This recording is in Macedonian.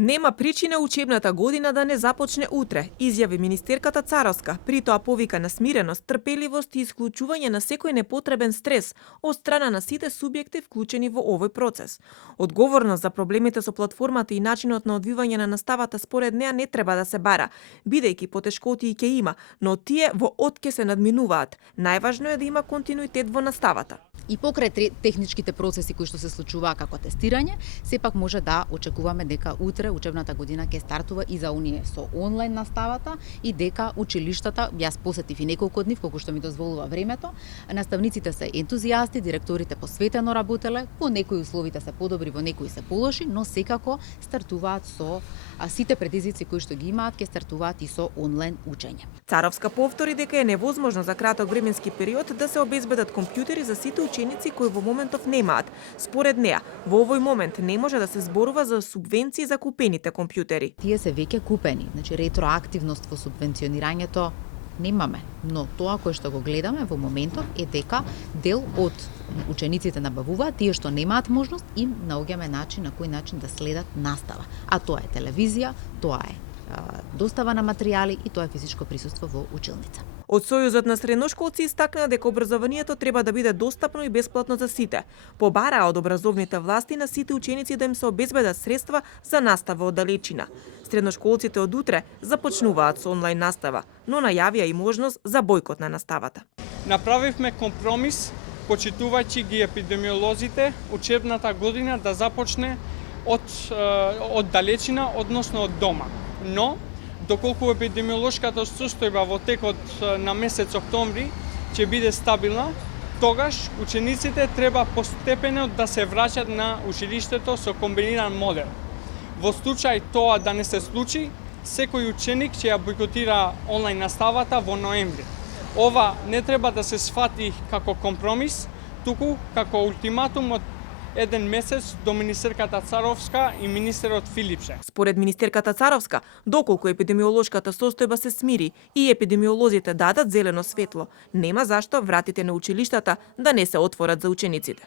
Нема причина учебната година да не започне утре, изјави министерката Царовска. При тоа повика на смиреност, трпеливост и исклучување на секој непотребен стрес од страна на сите субјекти вклучени во овој процес. Одговорност за проблемите со платформата и начинот на одвивање на наставата според неа не треба да се бара, бидејќи потешкоти ќе има, но тие во отке се надминуваат. Најважно е да има континуитет во наставата. И покрај техничките процеси кои што се случуваа како тестирање, сепак може да очекуваме дека утре учебната година ќе стартува и за оние со онлайн наставата и дека училиштата, јас посетив и неколку дни колку што ми дозволува времето, наставниците се ентузијасти, директорите посветено работеле, во некои условите се подобри, во некои се полоши, но секако стартуваат со сите предизвици кои што ги имаат, ќе стартуваат и со онлайн учење. Царовска повтори дека е невозможно за краток временски период да се обезбедат компјутери за сите ученици кои во моментов немаат. Според неа, во овој момент не може да се зборува за субвенции за купените компјутери. Тие се веќе купени, значи ретроактивност во субвенционирањето немаме, но тоа кое што го гледаме во моментов е дека дел од учениците набавуваат, тие што немаат можност им наоѓаме начин на кој начин да следат настава. А тоа е телевизија, тоа е достава на материјали и тоа е физичко присуство во училница. Од Сојузот на средношколци истакна дека образованието треба да биде достапно и бесплатно за сите. Побараа од образовните власти на сите ученици да им се обезбедат средства за настава од далечина. Средношколците од утре започнуваат со онлайн настава, но најавија и можност за бојкот на наставата. Направивме компромис, почитувајќи ги епидемиолозите, учебната година да започне од далечина, односно од дома. Но, доколку епидемиолошката состојба во текот на месец октомври ќе биде стабилна, тогаш учениците треба постепено да се враќат на училиштето со комбиниран модел. Во случај тоа да не се случи, секој ученик ќе ја бојкотира онлайн наставата во ноември. Ова не треба да се сфати како компромис, туку како ултиматум од еден месец до министерката Царовска и министерот Филипше. Според министерката Царовска, доколку епидемиолошката состојба се смири и епидемиолозите дадат зелено светло, нема зашто вратите на училиштата да не се отворат за учениците.